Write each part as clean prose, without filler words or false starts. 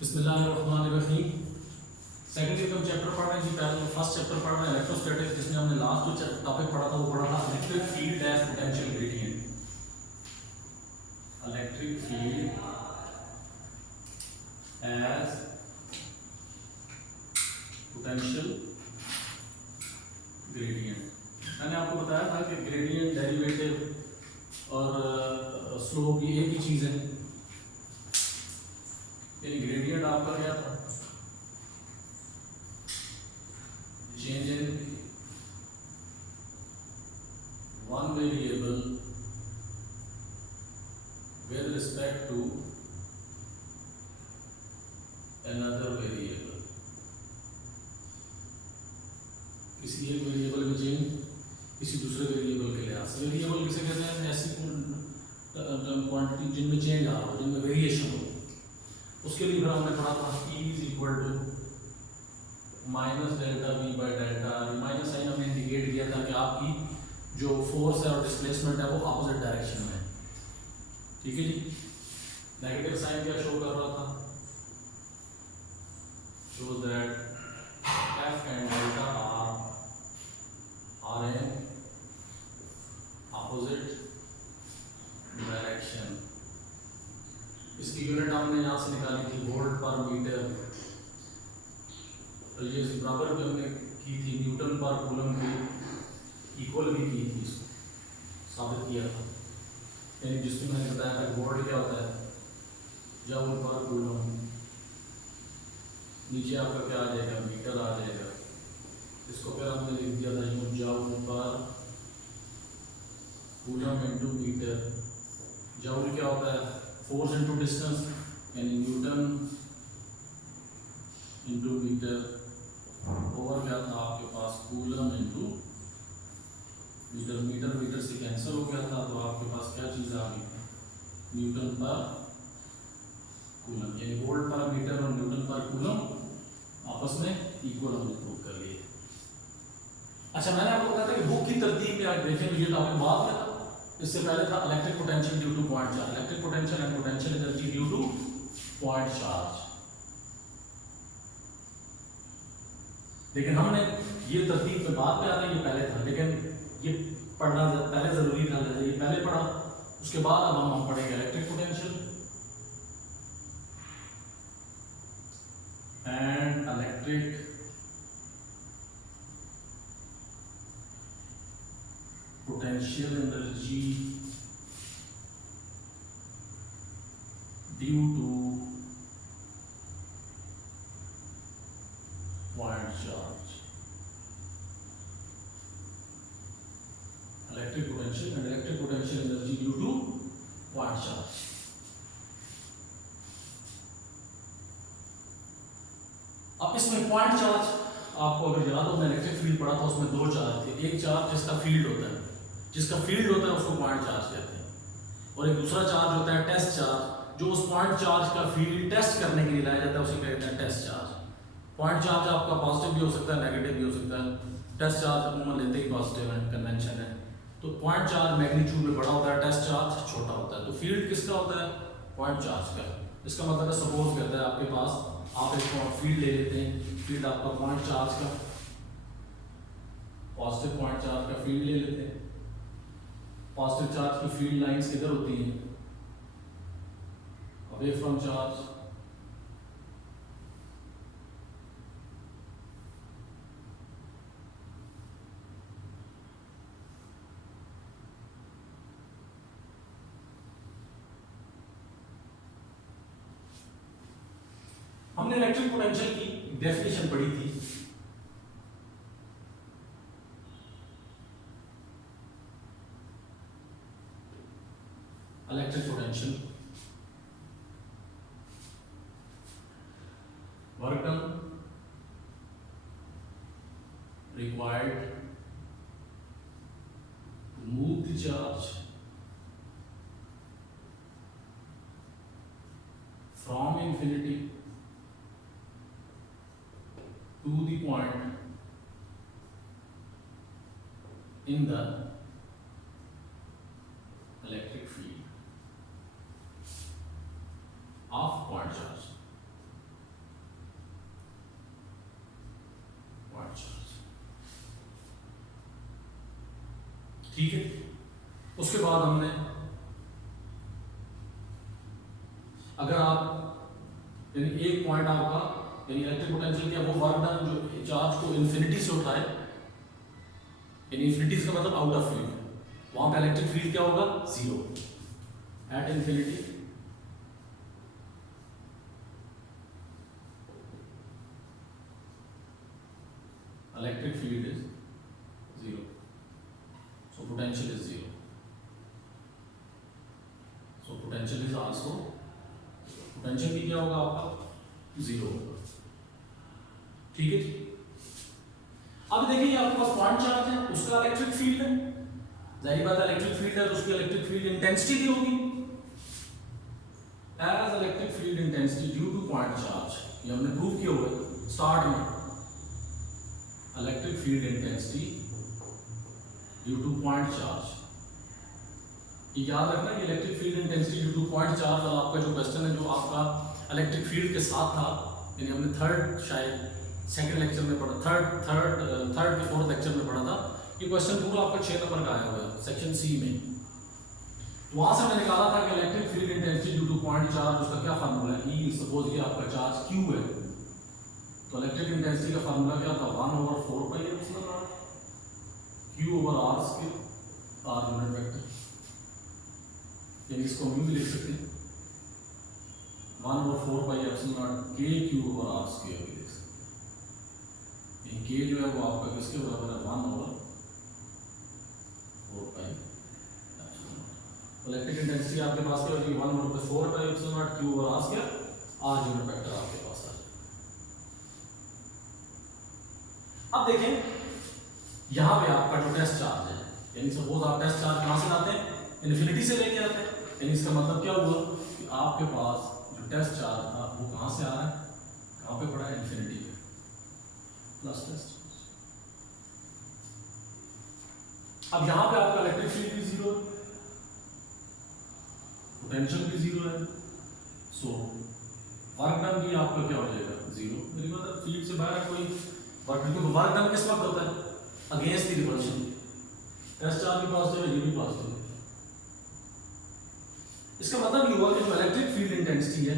बिस्मिल्लाहिर्रहमानिर्रहीम। Second year का chapter पढ़ रहे हैं जी। पहले फर्स्ट चैप्टर पढ़ रहे हैं इलेक्ट्रोस्टैटिक्स, जिसमें हमने लास्ट जो टॉपिक पढ़ा था वो पढ़ा था electric field as potential gradient. Electric field as potential gradient. मैंने आपको बताया था कि ग्रेडियंट, डेरिवेटिव और स्लोप ये एक ही चीज़ है। यानी ग्रेडियंट आपका क्या था? Change in one variable with respect to another variable। किसी एक वेरिएबल में चेंज किसी दूसरे वेरिएबल के लिहाज से। वेरिएबल किसे कहते हैं? ऐसी क्वांटिटी जिनमें चेंज आ रहा हो, जिनमें वेरिएशन हो। उसके लिए फिर हमने पढ़ा था E is equal to minus delta V by delta r. Minus sign हमने इंडिकेट किया था कि आपकी जो फोर्स है और डिस्प्लेसमेंट है वो अपोजिट डायरेक्शन में है। ठीक है जी। नेगेटिव साइन क्या शो कर रहा था? Shows that F and delta r in opposite direction. इसकी यूनिट हमने यहाँ से निकाली थी वोल्ट पर मीटर, और ये बराबर भी हमने की थी न्यूटन पर कूलम की, इक्वल भी की थी, इसको साबित किया था। यानी जिसमें मैंने बताया था कि वोल्ट क्या होता है? जूल पर कूलम। नीचे आपका क्या आ जाएगा? मीटर आ जाएगा। इसको फिर हमने लिख दिया था यूं, जूल पर कूलम इनटू मीटर। जूल क्या होता है? फोर्स इनटू डिस्टेंस, यानी न्यूटन इनटू मीटर। ओवर क्या था आपके पास? Coulomb into metre. Metre metre से कैंसिल हो गया था, तो आपके पास क्या चीज़ आ गई? न्यूटन पर कूलम। यानी वोल्ट पर मीटर और न्यूटन पर कूलम आपस में इक्वल हमने प्रूव कर लिए। अच्छा, मैंने आपको बताया था कि बुक की तरतीब में आप देखें, ये टॉपिक बाद में था। इससे पहले था electric potential due to point charge, electric potential and potential energy due to point charge. लेकिन हमने ये तरतीब में बाद में आ रही, ये पहले था, लेकिन ये पढ़ना पहले जरूरी था। ये पहले पढ़ा, उसके बाद अब हम पढ़ेंगे electric potential and electric potential energy due to point charge। Electric potential and electric potential energy due to point charge। अब इसमें पॉइंट चार्ज आपको अगर याद हो, मैंने इलेक्ट्रिक फील्ड पढ़ा था, उसमें दो चार्ज थे। एक चार्ज जिसका फील्ड होता है, उसको पॉइंट चार्ज कहते हैं, और एक दूसरा चार्ज होता है टेस्ट चार्ज, जो उस पॉइंट चार्ज का फील्ड टेस्ट करने के लिए लाया जाता है, उसे कहते हैं टेस्ट चार्ज। पॉइंट चार्ज आपका पॉजिटिव भी हो सकता है, नेगेटिव भी हो सकता है। टेस्ट चार्ज अमूमन लेते ही पॉजिटिव है, कन्वेंशन है। तो पॉइंट चार्ज मैग्नीट्यूड में बड़ा होता है, टेस्ट चार्ज छोटा होता है। तो फील्ड किसका होता है? पॉइंट चार्ज का। इसका मतलब है, सपोज करता है आपके पास, आप एक फील्ड ले लेते हैं, फील्ड आपका पॉइंट चार्ज का, पॉजिटिव पॉइंट चार्ज का फील्ड ले लेते हैं। पॉजिटिव चार्ज की फील्ड लाइंस किधर होती हैं? Away from charge. हमने इलेक्ट्रिक पोटेंशियल की डेफिनेशन पढ़ी थी। Electric potential work done required to move the charge from infinity to the point in the electric field of point charge। ठीक है। उसके बाद हमने, अगर आप यानी एक पॉइंट आपका यानी इलेक्ट्रिक पोटेंशियल क्या, वो वर्क डन जो चार्ज को इन्फिनिटी से उठाए, यानी इन्फिनिटी का मतलब आउट ऑफ फील्ड, वहां पे इलेक्ट्रिक फील्ड क्या होगा, zero. At infinity electric field is zero, so potential is zero, so potential is also, potential भी क्या होगा आपका, जीरो होगा। ठीक है जी। अब देखिए आपके पास पॉइंट चार्ज है, उसका इलेक्ट्रिक फील्ड है, जाहिर बात है इलेक्ट्रिक फील्ड है तो उसकी इलेक्ट्रिक फील्ड इंटेंसिटी भी होगी, as electric field intensity due to point charge, ये हमने प्रूव किया हुआ है स्टार्ट में। Electric field intensity due to point charge, ये याद रखना कि electric field intensity due to point charge, और आपका जो क्वेश्चन है जो आपका इलेक्ट्रिक फील्ड के साथ था, यानी हमने थर्ड शायद सेकंड लेक्चर में पढ़ा, थर्ड के फोर्थ लेक्चर में पढ़ा था, ये क्वेश्चन पूरा आपका 6 नंबर का आया हुआ है सेक्शन सी में। वहां से मैंने निकाला था कि electric field intensity due to point charge, उसका क्या फार्मूला है, ई सपोज कि आपका चार्ज क्यू है, तो इलेक्ट्रिक इंटेंसिटी का फार्मूला क्या था, 1/4 pi epsilon naught q over are square, r unit vector, यानी इसको हम भी लिख सकते हैं 1/4 पाई एप्सिलॉन नॉट के क्यू ओवर आर स्क्वायर भी लिख सकते हैं। ये के जो है वो आपका किसके बराबर है, 1/4 pi epsilon naught. Electric intensity आपके पास क्या होगी, 1/4 pi epsilon naught q over are square, r unit vector आपके पास है। अब देखें यहां पे आपका जो टेस्ट चार्ज है, यानी सपोज आप टेस्ट चार्ज कहां से लाते हैं, इन्फिनिटी से लेके आते हैं, यानी इसका मतलब क्या हुआ कि आपके पास जो टेस्ट चार्ज था वो कहां से आ रहा है, कहां पे पड़ा है, इन्फिनिटी पे, प्लस टेस्ट। अब यहां पे आपका इलेक्ट्रिक फील्ड भी जीरो है, पोटेंशियल भी जीरो है, सो वर्क डन भी आपका क्या हो जाएगा, जीरो। मेरी मतलब फील्ड से बाहर कोई वर्क डन किस वक्त होता है, against the repulsion, test charge भी पॉजिटिव है, ये भी पॉजिटिव है। इसका मतलब ये हुआ कि जो इलेक्ट्रिक फील्ड इंटेंसिटी है,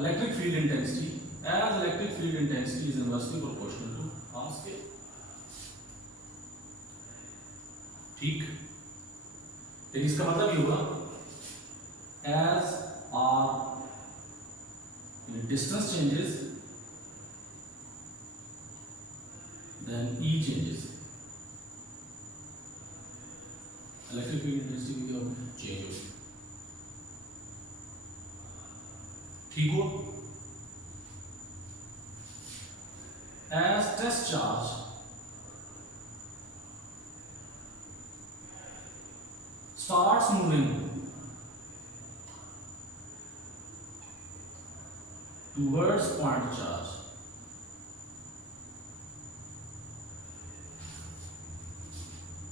electric field intensity as electric field intensity is inversely proportional to r square. ठीक, लेकिन इसका मतलब ये हुआ as r distance changes then E changes, electric field intensity भी क्या चेंज होगी। ठीक हो, as test charge starts moving towards point charge,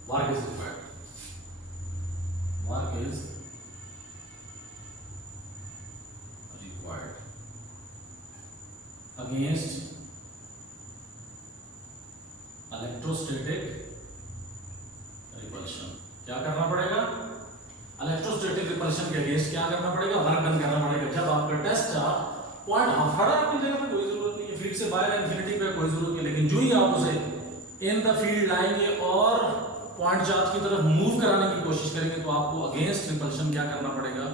work is required, work is required against electrostatic repulsion। क्या करना पड़ेगा, इलेक्ट्रोस्टैटिक रिपल्शन के अगेंस्ट क्या करना पड़ेगा, वर्क डन करना पड़ेगा। जब आपका टेस्ट चार्ज पॉइंट खड़ा अपनी जगह पे कोई जरूरत नहीं है, फील्ड से बाहर इन्फिनिटी पे कोई जरूरत नहीं, लेकिन जो ही आप उसे इन द फील्ड लाएंगे और पॉइंट चार्ज की तरफ मूव कराने की कोशिश करेंगे तो आपको अगेंस्ट रिपल्शन क्या करना पड़ेगा,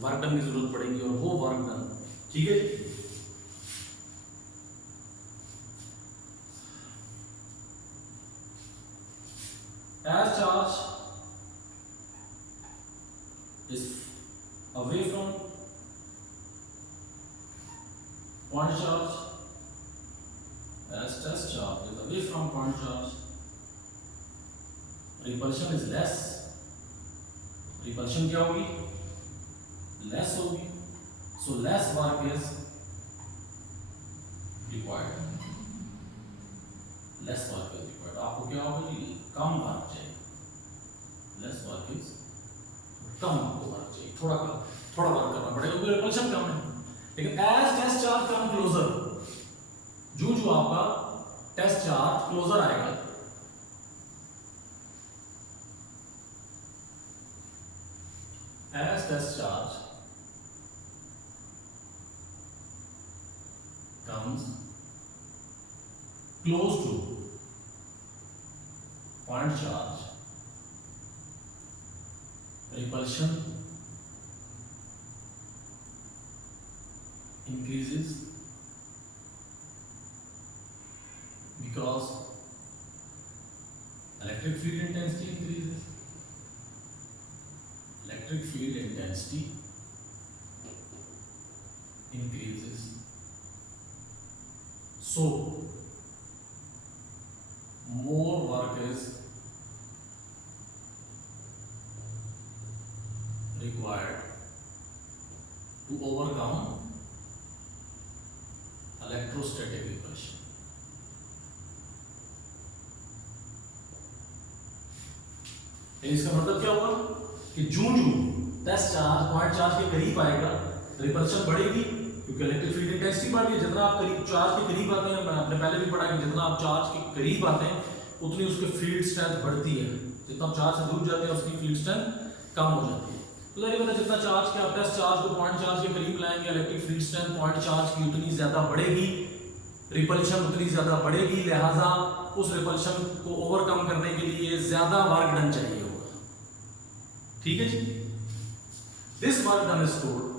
वर्क डन की जरूरत पड़ेगी, और वो वर्क डन, ठीक है। As charge is away from point charge, as test charge is away from point charge, repulsion is less, repulsion क्या होगी, less होगी, so less work is required, less work is required। आपको क्या होगा जी, कम work चाहिए, less work is, कम आपको work चाहिए, थोड़ा वर्क करना पड़ेगा क्योंकि रिपल्शन कम है। लेकिन एज टेस्ट चार्ज कम क्लोजर, जो आपका टेस्ट चार्ज क्लोजर आएगा as test charge comes close to point charge, repulsion increases because electric field intensity increases. Electric field intensity increases. So more work is required to overcome electrostatic repulsion. इसका मतलब क्या हुआ कि जूं test charge point charge के करीब आएगा repulsion बढ़ेगी, क्योंकि इलेक्ट्रिक फील्ड इंटेंसिटी बढ़ रही है। जितना आप करीब चार्ज के करीब आते हैं, आपने पहले भी पढ़ा कि जितना आप चार्ज के करीब आते हैं उतनी उसकी फील्ड स्ट्रेंथ बढ़ती है, जितना आप चार्ज से दूर जाते हैं उसकी फील्ड स्ट्रेंथ कम हो जाती है। तो जाहिर बात है जितना चार्ज के आप टेस्ट चार्ज को पॉइंट चार्ज के करीब लाएंगे, electric field strength point charge की उतनी ज्यादा बढ़ेगी, रिपल्शन उतनी ज्यादा बढ़ेगी, लिहाजा उस रिपल्शन को ओवरकम करने के लिए ज्यादा वर्क डन चाहिए होगा। ठीक है जी। This work done is stored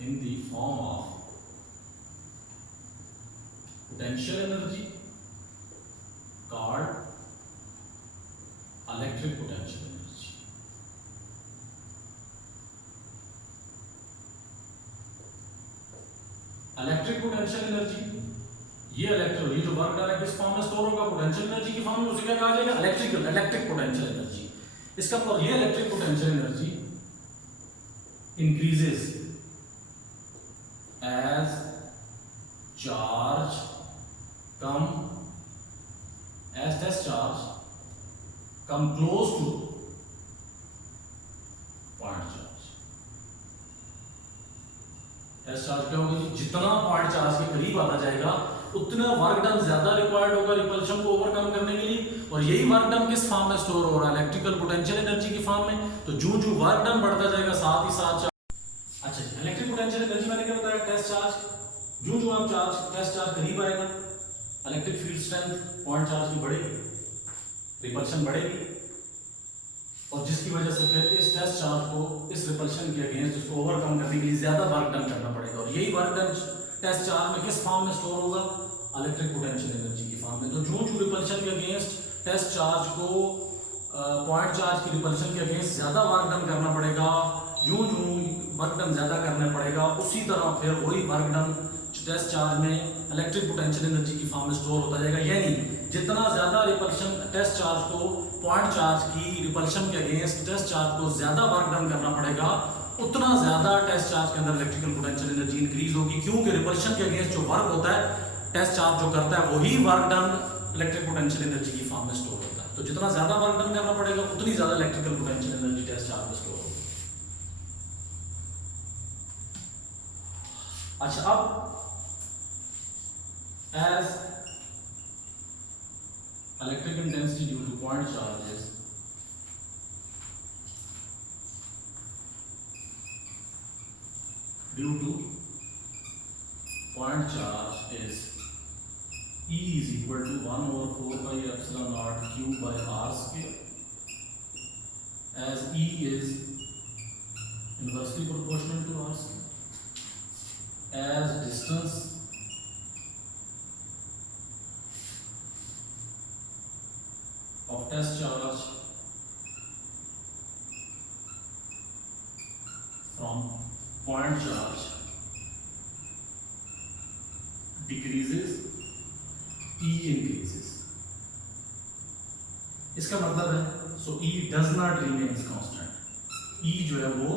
in the form of potential energy called electric potential energy. Electric potential energy, ये जो वर्क डन है किस फॉर्म में स्टोर होगा? पोटेंशियल एनर्जी की फॉर्म में। उसे क्या कहा जाएगा? Electric potential energy. इसका मतलब ये electric potential energy increases as charge as test charge come close to point charge. Test charge क्या होगा जी? जितना पॉइंट चार्ज के करीब आता जाएगा उतना वर्क डन ज्यादा रिक्वायर्ड होगा रिपल्शन को ओवरकम करने के लिए, और यही वर्क डन किस फॉर्म में स्टोर हो रहा है? इलेक्ट्रिकल पोटेंशियल एनर्जी की फॉर्म में। तो जो वर्क डन बढ़ता जाएगा साथ ही साथ अच्छा जी, इलेक्ट्रिक पोटेंशियल एनर्जी मैंने क्या बताया? टेस्ट चार्ज, जो आप टेस्ट चार्ज करीब आएगा electric field strength point charge की बढ़ेगी, रिपल्शन बढ़ेगी, और जिसकी वजह से फिर इस टेस्ट चार्ज को इस रिपल्शन के अगेंस्ट उसको ओवरकम करने के लिए ज्यादा वर्क डन करना पड़ेगा, और यही वर्क डन टेस्ट चार्ज में किस फॉर्म में स्टोर होगा? इलेक्ट्रिक पोटेंशियल एनर्जी की फॉर्म में। तो जो रिपल्शन के अगेंस्ट टेस्ट चार्ज को पॉइंट चार्ज की रिपल्शन के अगेंस्ट ज्यादा वर्क डन करना पड़ेगा, जो वर्क डन ज्यादा करना पड़ेगा, उसी तरह फिर वही वर्क डन टेस्ट चार्ज में इलेक्ट्रिक पोटेंशियल एनर्जी की फॉर्म में स्टोर होता जाएगा। यानी जितना ज्यादा रिपल्शन टेस्ट चार्ज को पॉइंट चार्ज की रिपल्शन के अगेंस्ट टेस्ट चार्ज को ज्यादा वर्क डन करना पड़ेगा, उतना ज्यादा टेस्ट चार्ज के अंदर इलेक्ट्रिकल पोटेंशियल एनर्जी इंक्रीज होगी, क्योंकि रिपल्शन के अगेंस्ट जो वर्क होता है टेस्ट चार्ज जो करता है वही work done electric potential energy की फॉर्म में स्टोर होता है। तो जितना ज्यादा वर्क डन करना पड़ेगा उतनी ज्यादा electrical potential energy test charge में स्टोर होगी। अच्छा, अब as electric intensity due to point charges is E is equal to 1/4 pi epsilon naught q by r square, as E is inversely proportional to r square, as distance of test charge from point charge decreases, E increases. इसका मतलब है so E does not remains constant. E जो है वो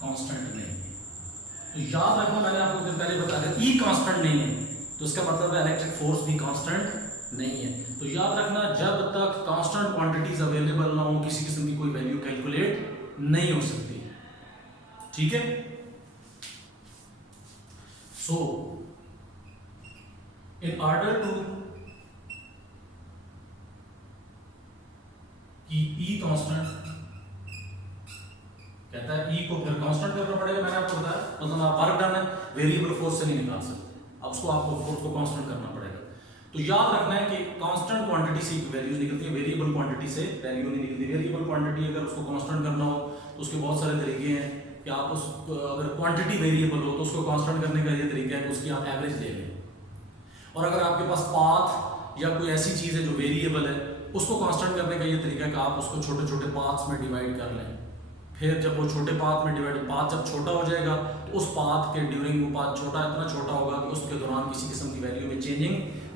constant नहीं है। तो याद रखना, मैंने आपको दिन पहले बताया था E कांस्टेंट नहीं है, तो इसका मतलब है इलेक्ट्रिक फोर्स भी कांस्टेंट नहीं है। तो याद रखना, जब तक कांस्टेंट क्वांटिटीज अवेलेबल ना हो किसी किस्म की कोई वैल्यू कैलकुलेट नहीं हो सकती। ठीक है। So in order to keep E constant, कहता है E को फिर कांस्टेंट करना पड़ेगा, मैंने आपको बताया, मतलब आप वर्क डन है वेरिएबल फोर्स से नहीं निकाल सकते, अब उसको आपको फोर्स को कांस्टेंट करना पड़ेगा। तो याद रखना है कि कांस्टेंट क्वांटिटी से वैल्यूज निकलती है, वेरिएबल क्वांटिटी से वैल्यू नहीं निकलती। वेरिएबल क्वांटिटी अगर उसको कांस्टेंट करना हो तो उसके बहुत सारे तरीके हैं कि आप उस अगर क्वांटिटी वेरिएबल हो तो उसको कांस्टेंट करने का ये तरीका है कि उसकी आप एवरेज ले लें, और अगर आपके पास पाथ या कोई ऐसी चीज़ है जो वेरिएबल है उसको कांस्टेंट करने का ये तरीका है कि आप उसको छोटे छोटे पाथ्स में डिवाइड कर लें। फिर जब वो छोटे पाथ में डिवाइड, पाथ जब छोटा हो जाएगा तो उस पाथ के ड्यूरिंग वो पाथ छोटा इतना छोटा होगा कि उसके दौरान किसी किस्म की वैल्यू में चेंजिंग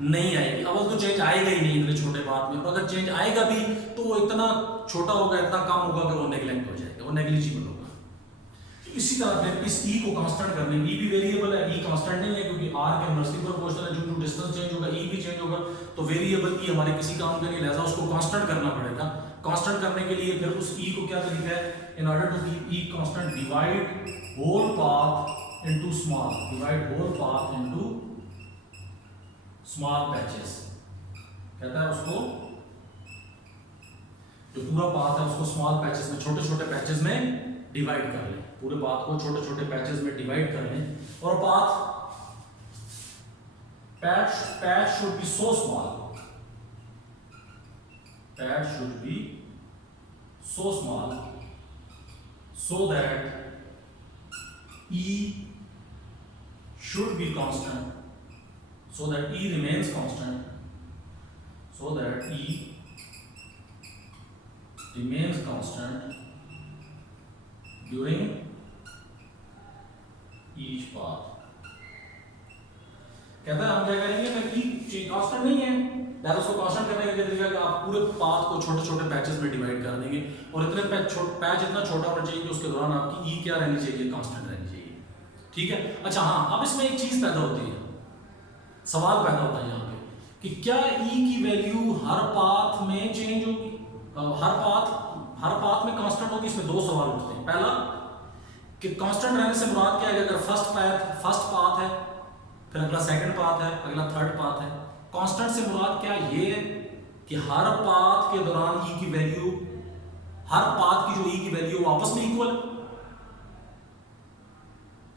नहीं आएगी। अब तो चेंज आएगा ही नहीं इतने छोटे पाथ में, और अगर चेंज आएगा भी तो वो इतना छोटा होगा, इतना कम होगा कि वो नेग्लेक्ट हो जाएगा, वो नेग्लिजिबल होगा। तो इसी तरह फिर इस ई को कांस्टेंट करने, ई भी वेरिएबल है, ई कांस्टेंट नहीं है क्योंकि आर के इनवर्सली प्रोपोर्शनल है, जो डिस्टेंस चेंज होगा ई भी चेंज होगा, तो वेरिएबल ई हमारे किसी काम के नहीं, लिहाजा उसको कांस्टेंट करना पड़ेगा। कांस्टेंट करने के लिए फिर उस ई को क्या तरीका है, in order to keep E constant, divide whole path into small, divide whole path into small patches। कहता है उसको जो पूरा पाथ है उसको स्मॉल पैचेस में, छोटे छोटे पैचेस में डिवाइड कर लें, पूरे पाथ को छोटे छोटे पैचेस में डिवाइड कर लें। और patch should be so small, patch should be so small so that E should be constant, so that E remains constant, so that E remains constant during each path। कहता है हम क्या करेंगे, मैं E कांस्टेंट नहीं है, यार उसको कांस्टेंट करने का तरीका कि आप पूरे पाथ को छोटे छोटे पैचेस में डिवाइड कर देंगे, और इतने पैच इतना छोटा होना चाहिए कि उसके दौरान आपकी ई क्या रहनी चाहिए, कांस्टेंट रहनी चाहिए। ठीक है, अच्छा हाँ, अब इसमें एक चीज पैदा होती है, सवाल पैदा होता है यहाँ पे कि क्या ई की वैल्यू हर पाथ में चेंज होगी, हर पाथ में कांस्टेंट होगी। इसमें दो सवाल उठते हैं। पहला कि कांस्टेंट रहने से मुराद क्या है, अगर फर्स्ट पाथ है, फिर अगला सेकंड पाथ है, अगला थर्ड पाथ है, कांस्टेंट से मुराद क्या ये है कि हर पाथ के दौरान ई की वैल्यू, हर पाथ की जो ई की वैल्यू आपस में इक्वल है।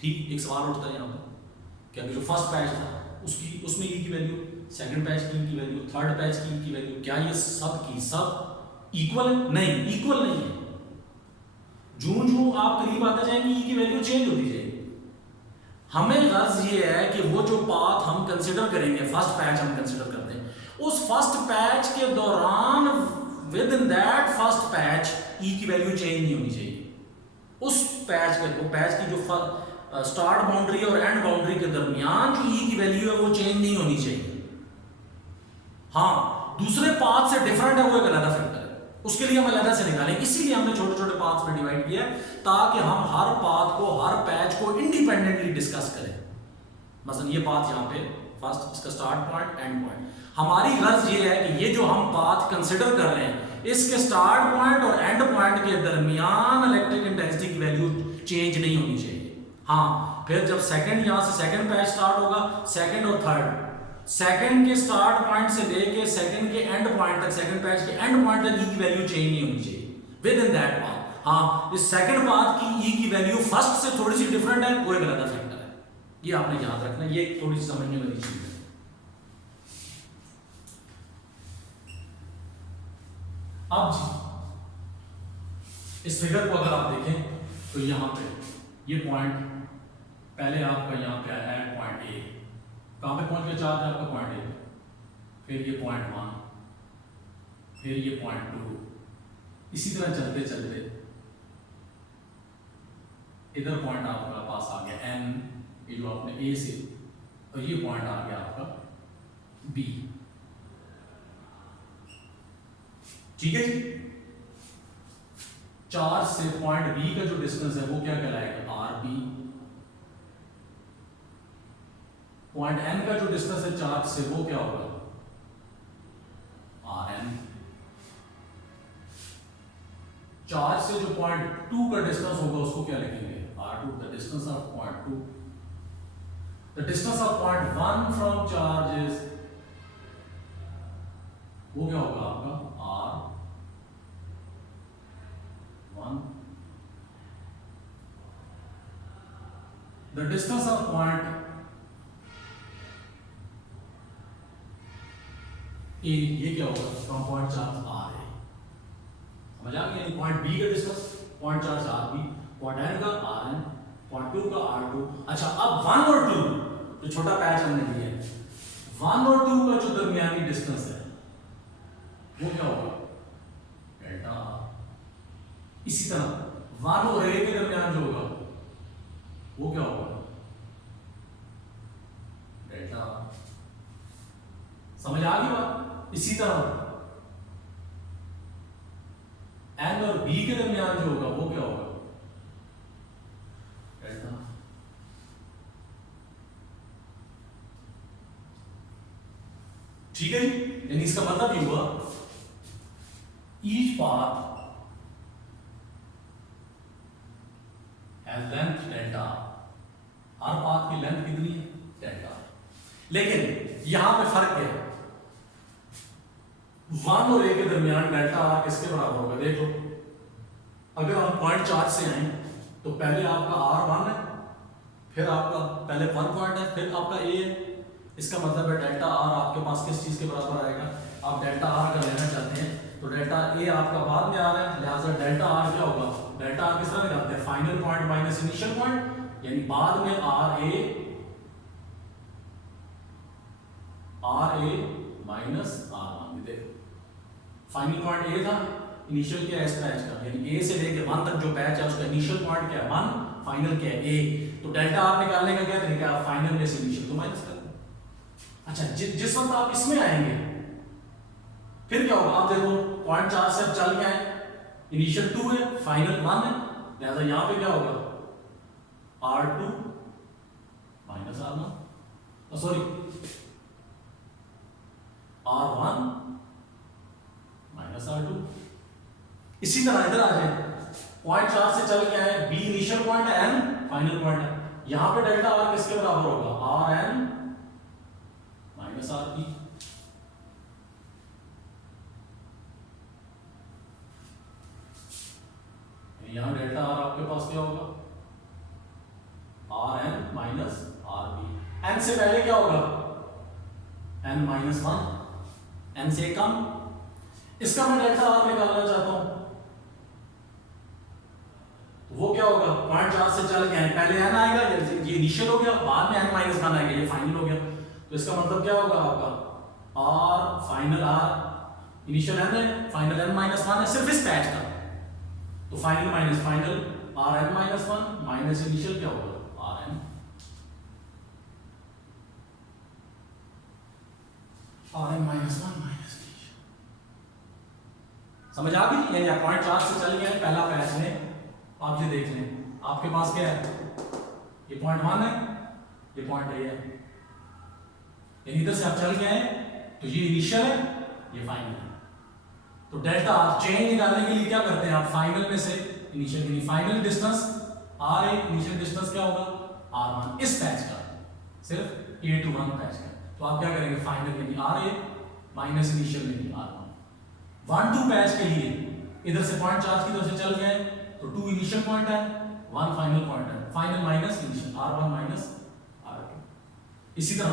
ठीक, एक सवाल उठता है यहां पर क्या जो फर्स्ट पैच था उसमें ई की वैल्यू, सेकंड पैच की ई की वैल्यू, थर्ड पैच की ई की वैल्यू, क्या ये सब की सब इक्वल है? नहीं, इक्वल नहीं है। जूं आप करीब आते जाएंगे ई की वैल्यू चेंज होती जाएगी। हमें गर्ज ये है कि वो जो पाथ हम कंसिडर करेंगे, फर्स्ट पैच हम कंसिडर करते हैं, उस फर्स्ट पैच के दौरान within that first patch E की वैल्यू चेंज नहीं होनी चाहिए। उस पैच की जो स्टार्ट बाउंड्री और एंड बाउंड्री के दरमियान जो ई की वैल्यू है वो चेंज नहीं होनी चाहिए। हाँ, दूसरे पाथ से डिफरेंट है वो एक अलग फैक्टर है, उसके लिए हम अलग से निकालें। इसीलिए हमने छोटे छोटे पाथ्स में डिवाइड किया ताकि हम हर पाथ को, हर पैच को इंडिपेंडेंटली डिस्कस करें। मसलन ये पाथ यहाँ पे फर्स्ट, इसका स्टार्ट पॉइंट, एंड पॉइंट, हमारी गर्ज ये है कि ये जो हम पाथ कंसिडर कर रहे हैं इसके स्टार्ट पॉइंट और एंड पॉइंट के दरमियान इलेक्ट्रिक इंटेंसिटी की वैल्यू चेंज नहीं होनी चाहिए। हाँ, फिर जब सेकंड, यहां से सेकंड पैच स्टार्ट होगा, सेकंड और थर्ड, सेकंड के स्टार्ट पॉइंट से लेके सेकंड के एंड पॉइंट तक, सेकंड पैच के एंड पॉइंट तक ई की वैल्यू चेंज नहीं होनी चाहिए विद इन दैट पाथ। हाँ, इस सेकंड पाथ की ई की वैल्यू फर्स्ट से थोड़ी सी डिफरेंट है, वो एक अलग फैक्टर है, ये आपने याद रखना, ये थोड़ी सी समझने वाली चीज है। अब जी इस फिगर को अगर आप देखें तो यहां पे ये पॉइंट पहले आपका यहां पे है पॉइंट ए, कहां पे पहुंच गया चार्ज आपका पॉइंट ए, फिर ये पॉइंट 1, फिर ये पॉइंट 2, इसी तरह चलते चलते इधर पॉइंट आपका पास आ गया एन, ये जो आपने ए से, और ये पॉइंट आ गया आपका बी। ठीक है जी, चार्ज से पॉइंट बी का जो डिस्टेंस है वो क्या कहलाएगा, आर बी। पॉइंट एन का जो डिस्टेंस है चार्ज से वो क्या होगा, आर एन। चार्ज से जो पॉइंट 2 का डिस्टेंस होगा उसको क्या लिखेंगे, r 2, the distance of point 2। The distance of point 1 from charge is, वो क्या होगा आपका r1. The distance of point A, ये क्या होगा फ्रॉम पॉइंट चार्ज r है, समझ आ गया? पॉइंट बी का distance point charge r B, point N का आर एन, पॉइंट 2 का आर 2. अच्छा, अब 1 और 2 जो छोटा पैच हमने लिया है, 1 और 2 का जो दरमियानी डिस्टेंस है वो क्या होगा डेल्टा आर. इसी तरह 1 और ए के दरमियान जो होगा वो क्या होगा डेल्टा आर. समझ आ गई बात? इसी तरह एन और बी के दरमियान जो होगा वो क्या होगा डेल्टा. ठीक है जी, यानी इसका मतलब ये हुआ each path has length delta. Her path की लेंथ कितनी है डेल्टा. लेकिन यहां पे फर्क है, 1 और ए के दरमियान डेल्टा आर किसके बराबर होगा? देखो, अगर हम पॉइंट चार्ज से आए तो पहले आपका आर 1 है, फिर आपका पहले 1 पॉइंट है, फिर आपका ए है. इसका मतलब है डेल्टा आर आपके पास किस चीज के बराबर आएगा? आप डेल्टा आर का लेना चाहते हैं तो डेल्टा ए आपका बाद में आ रहा है, लिहाजा डेल्टा आर क्या होगा? डेल्टा आर किस तरह निकालते हैं? Final point minus initial point, यानी बाद में आर ए माइनस आर 1. देखो, फाइनल पॉइंट ए था, इनिशियल क्या है इस पैच का, यानी ए से लेके 1 तक जो पैच है उसका इनिशियल पॉइंट क्या है 1, फाइनल क्या है ए. तो डेल्टा आर निकालने का क्या तरीका है? फाइनल में से इनिशियल को माइनस कर दो. अच्छा, जिस वक्त आप इसमें आएंगे फिर क्या होगा? आप देखो, पॉइंट 4 से अब चल के आए, इनिशियल 2 है, फाइनल 1 है, लिहाजा यहां पे क्या होगा R2 minus R1, sorry R1 minus R2. इसी तरह इधर आ जाए, पॉइंट 4 से चल के आए, B इनिशियल पॉइंट है, N फाइनल पॉइंट है, यहां पे डेल्टा आर किसके बराबर होगा? Rn minus Rp. यहां डेल्टा आर आपके पास क्या होगा Rn माइनस Rp. n से पहले क्या होगा n माइनस 1, n से कम. इसका मैं डेल्टा आर निकालना चाहता हूं, वो क्या होगा? पॉइंट 4 से चल के पहले n आएगा, ये इनिशियल हो गया, बाद में n माइनस 1 आएगा, ये फाइनल हो गया. तो इसका मतलब क्या होगा आपका r final r, initial n है, फाइनल n माइनस 1 है सिर्फ इस पैच का. तो final minus final Rn minus 1 minus initial क्या होगा Rn. Rn minus 1 minus initial. समझ आ गई? यानी पॉइंट 4 से चल गए पहला पैच में, आप ये देख लें, आपके पास क्या है? ये पॉइंट 1 है, ये पॉइंट ए है, यानी इधर से आप चल गए तो ये इनिशियल है, ये फाइनल है. तो डेल्टा आर चेंज निकालने के लिए क्या करते हैं आप? फाइनल में से इनिशियल, यानी final distance r A, initial distance क्या होगा R1 इस पैच का, सिर्फ A to 1 पैच का. तो आप क्या करेंगे? फाइनल यानी आर ए माइनस इनिशियल यानी R1. 1-2 पैच के लिए इधर से पॉइंट चार्ज की तरफ से चल गए तो 2 इनिशियल पॉइंट है, 1 फाइनल पॉइंट है, final minus initial R1 minus R2. इसी तरह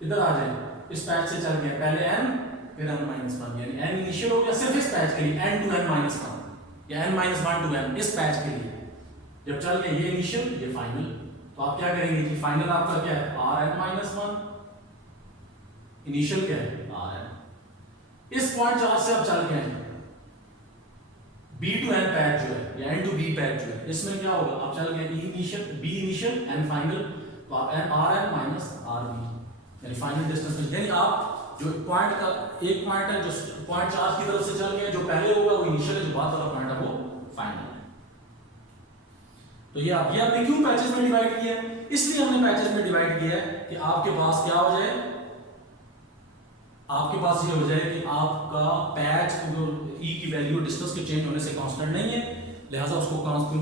इधर आ जाए, इस पैच से चल गए पहले n फिर n माइनस 1, यानी n इनिशियल हो गया सिर्फ इस पैच के लिए, n to n माइनस 1 या n माइनस 1 to n इस पैच के लिए. जब चल गए ये इनिशियल ये फाइनल, तो आप क्या करेंगे जी? फाइनल आपका क्या है Rn माइनस 1, इनिशियल क्या है Rn. इस पॉइंट 4 से आप चल गए B to n पैच जो है या n to B पैच जो है, इसमें क्या होगा? आप चल गए initial B initial n final, तो आप Rn माइनस Rb यानी फाइनल डिस्टेंस में, यानी आप जो पॉइंट का एक पॉइंट है जो पॉइंट 4 की तरफ से चल गए, जो पहले होगा वो इनिशियल है, जो बाद वाला पॉइंट है वो फाइनल है. तो ये आपने क्यों पैचेस में डिवाइड किया है? इसलिए हमने पैचेस में डिवाइड किया है कि आपके पास क्या हो जाए, आपके पास ये हो जाए कि आपका पैच जो ई की वैल्यू डिस्टेंस के चेंज होने से कांस्टेंट नहीं है, लिहाजा उसको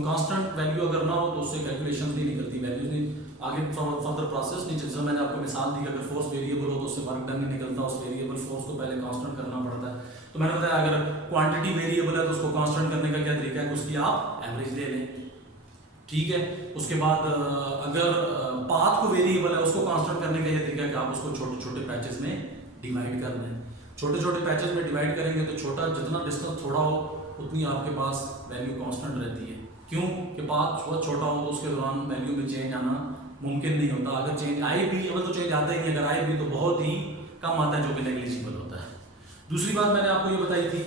कांस्टेंट वैल्यू अगर ना हो तो उससे कैलकुलेशन नहीं निकलती, वैल्यूज नहीं आगे फर्दर प्रोसेस नहीं चलता। मैंने आपको मिसाल दी, अगर फोर्स वेरिएबल हो तो उससे वर्क डन नहीं निकलता, उस वेरिएबल फोर्स को पहले कांस्टेंट करना पड़ता है। तो मैंने बताया अगर क्वांटिटी वेरिएबल है तो उसको कांस्टेंट करने का क्या तरीका है कि उसकी आप एवरेज ले लें, ठीक है। उसके बाद अगर पाथ को वेरिएबल है उसको कांस्टेंट करने का ये तरीका है कि आप उसको छोटे छोटे पैचेस में डिवाइड कर दें। छोटे छोटे पैचेस में डिवाइड करेंगे तो छोटा जितना डिस्टेंस थोड़ा हो उतनी आपके पास वैल्यू कांस्टेंट रहती है। क्यों कि पाथ बहुत छोटा हो तो उसके दौरान वैल्यू में चेंज आना मुमकिन नहीं होता। अगर चेंज आए भी तो चेंज आता ही नहीं, अगर आए भी तो बहुत ही कम आता है जो कि नेग्लिजिबल होता है। दूसरी बात मैंने आपको ये बताई थी,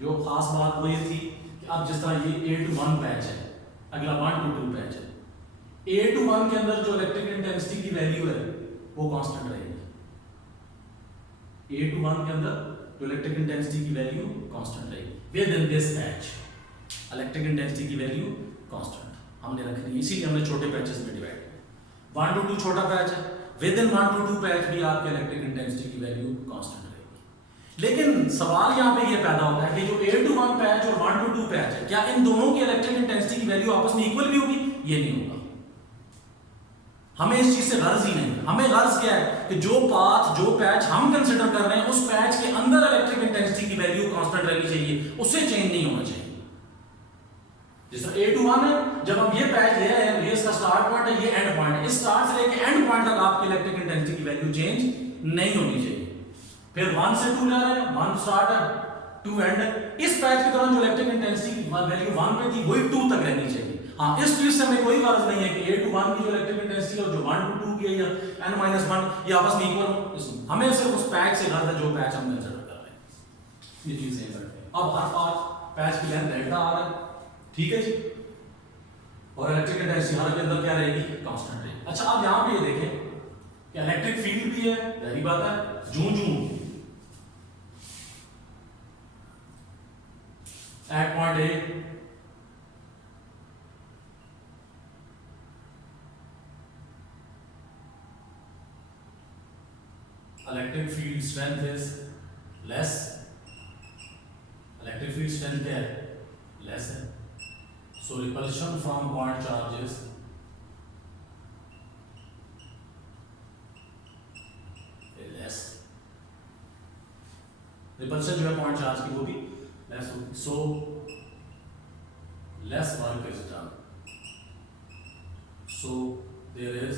जो खास बात वो ये थी कि अब जिस तरह ये A to 1 पैच है, अगला 1 to 2 पैच है, A to 1 के अंदर जो इलेक्ट्रिक इंटेंसिटी की वैल्यू है वो कांस्टेंट रहेगी। A to 1 के अंदर जो इलेक्ट्रिक इंटेंसिटी की वैल्यू कांस्टेंट रहेगी। With in this patch electric intensity की वैल्यू कांस्टेंट हमने रखनी है, इसीलिए हमने छोटे पैचेस में डिवाइड किया। 1 to 2 छोटा पैच है, विद इन 1 to 2 पैच भी आपके इलेक्ट्रिक इंटेंसिटी की वैल्यू कांस्टेंट रहेगी। लेकिन सवाल यहाँ पे ये पैदा होता है कि जो A to 1 पैच और 1 to 2 पैच है, क्या इन दोनों की इलेक्ट्रिक इंटेंसिटी की वैल्यू आपस में इक्वल भी होगी? ये नहीं होगा। हमें इस चीज से गर्ज ही नहीं। हमें गर्ज क्या है कि जो पाथ जो पैच हम कंसिडर कर रहे हैं उस पैच के अंदर इलेक्ट्रिक इंटेंसिटी की वैल्यू कांस्टेंट रहनी चाहिए, उससे चेंज नहीं होना चाहिए। जैसे A to 1 है, जब हम ये पैच ले रहे हैं, ये इसका स्टार्ट पॉइंट है, ये एंड पॉइंट है, इस स्टार्ट से लेके एंड पॉइंट तक आपकी इलेक्ट्रिक इंटेंसिटी की वैल्यू चेंज नहीं होनी चाहिए। फिर 1 से 2 ले रहे हैं, 1 स्टार्ट है, 2 एंड है, इस पैच के दौरान जो इलेक्ट्रिक इंटेंसिटी की वैल्यू 1 पे थी वही 2 तक रहनी चाहिए। हाँ, इस चीज से हमें कोई गर्ज नहीं है कि A to 1 की जो इलेक्ट्रिक इंटेंसिटी है, जो 1 to 2 की है या n-1 ये आपस में इक्वल हो। हमें सिर्फ उस पैच से गर्ज है जो पैच हम कंसीडर कर रहे हैं। ये चीज सेम करते हैं। अब हर पैच की लेंथ डेल्टा आ रहा है, ठीक है जी, और इलेक्ट्रिक इंटेंसिटी हर के अंदर क्या रहेगी? कांस्टेंट रहेगी। अच्छा, अब यहां पे ये देखें कि इलेक्ट्रिक फील्ड भी है, पहली बात है, जूं-जूं at point A electric field strength is less, electric field strength क्या है? less है, so repulsion from point charge is less, repulsion जो है point charge की वो भी less होगी, so less work is done, so there is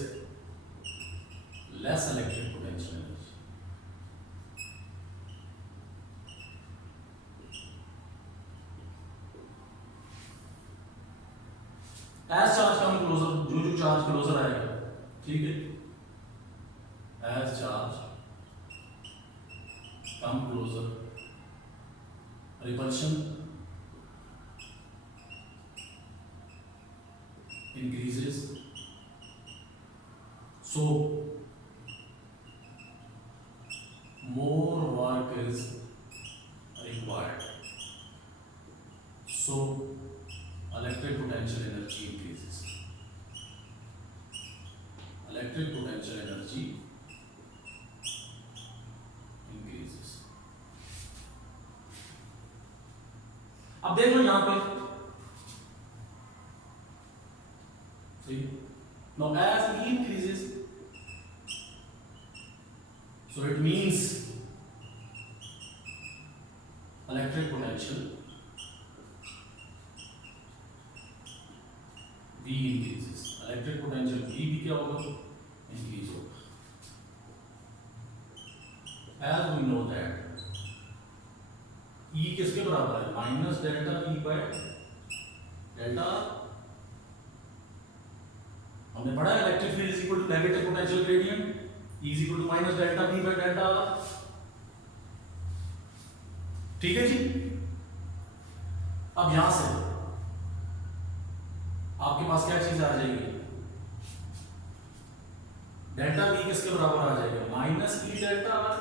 less electric potential energy. As charge come closer, जो charge closer आएगा, ठीक है, as charge come closer, repulsion increases, so more work is required, so electric potential energy increases, electric potential energy increases। अब देख लो यहां पे, see, now as E increases, so it means electric potential V increases, electric potential V भी क्या होगा? increase होगा। As we know that E किसके बराबर है? Minus delta E by delta. हमने पढ़ा है electric field is equal to negative potential gradient, E is equal to minus delta V by delta, ठीक है जी। अब यहां से आपके पास क्या चीज आ जाएगी? डेल्टा V किसके बराबर आ जाएगा? माइनस E डेल्टा आर,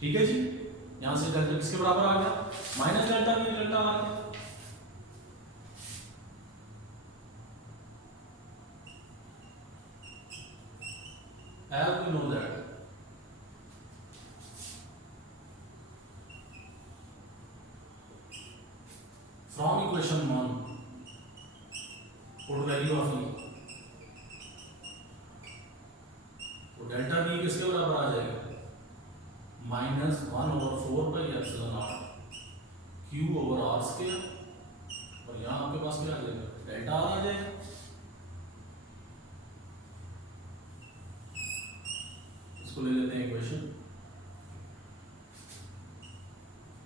ठीक है जी। यहां से डेल्टा किसके बराबर आ गया? Minus delta V delta R. As we know that from equation 1 put value of E, तो डेल्टा वी किसके बराबर आ जाएगा, -1/4 क्यू ओवर आर स्क्वायर, और यहाँ आपके पास क्या आ जाएगा, डेल्टा आर आ जाएगा। इसको ले लेते हैं equation.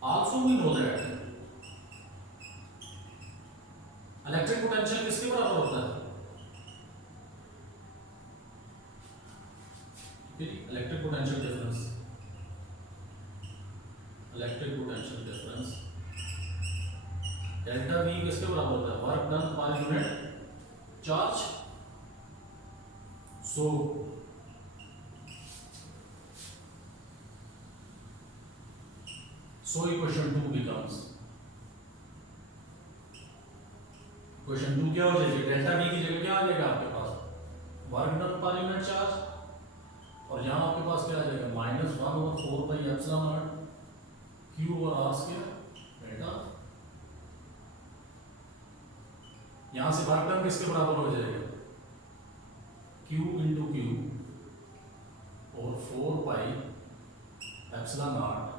Also we know that electric potential किसके बराबर होता है, electric potential difference, electric potential difference delta V किसके बराबर होता है, वर्क डन पर unit charge. So equation 2 becomes, equation 2 क्या हो जाएगी, डेल्टा वी की जगह क्या आ जाएगा आपके पास, वर्क डन पर यूनिट चार्ज, और यहाँ आपके पास क्या आ जाएगा, -1/4 Q over are square delta. यहाँ से वर्क डन किसके बराबर हो जाएगा, Q इंटू क्यू और 4 epsilon naught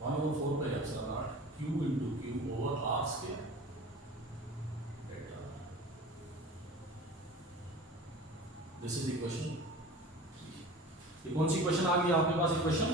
1/4 epsilon naught Q into q over are square delta. This is equation, ये कौन सी इक्वेशन आ गई आपके पास, इक्वेशन।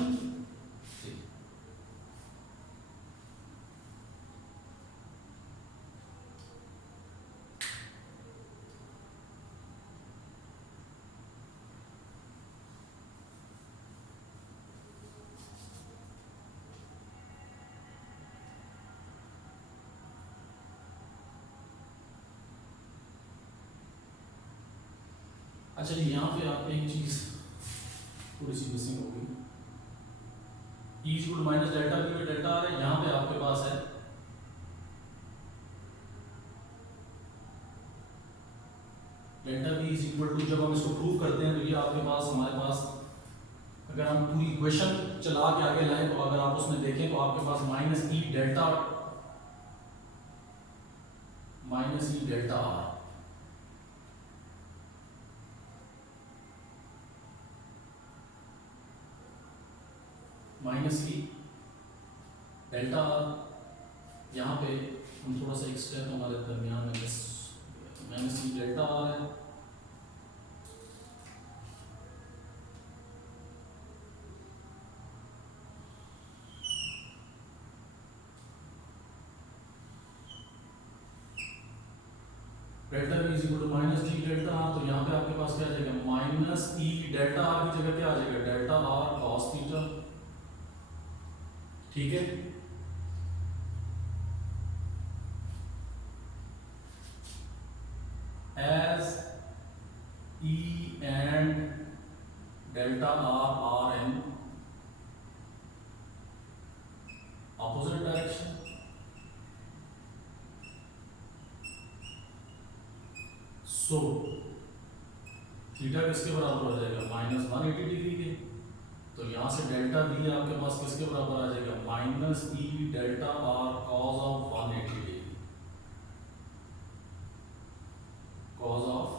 अच्छा जी, यहाँ पे आप एक चीज थोड़ी सी मिसिंग हो गई, E equal minus delta V में डेल्टा आर है, यहाँ पे आपके पास है delta V is equal to, जब हम इसको प्रूव करते हैं तो ये आपके पास, हमारे पास अगर हम पूरी इक्वेशन चला के आगे लाएं तो अगर आप उसमें देखें तो आपके पास -e delta are -e delta are, यहाँ पे हम थोड़ा सा एक्स्ट्रा तो हमारे दरमियान में -e डेल्टा आर है, delta V is equal to -g delta r, तो यहाँ पे आपके पास क्या आ जाएगा, -e डेल्टा आर की जगह क्या आ जाएगा, डेल्टा आर cos थीटा, ठीक है। as E and delta R are in opposite direction, so theta किसके बराबर हो जाएगा, -180 डिग्री के, तो यहाँ से डेल्टा वी आपके पास किसके बराबर आ जाएगा, -e delta are cos of 180 degree, cos of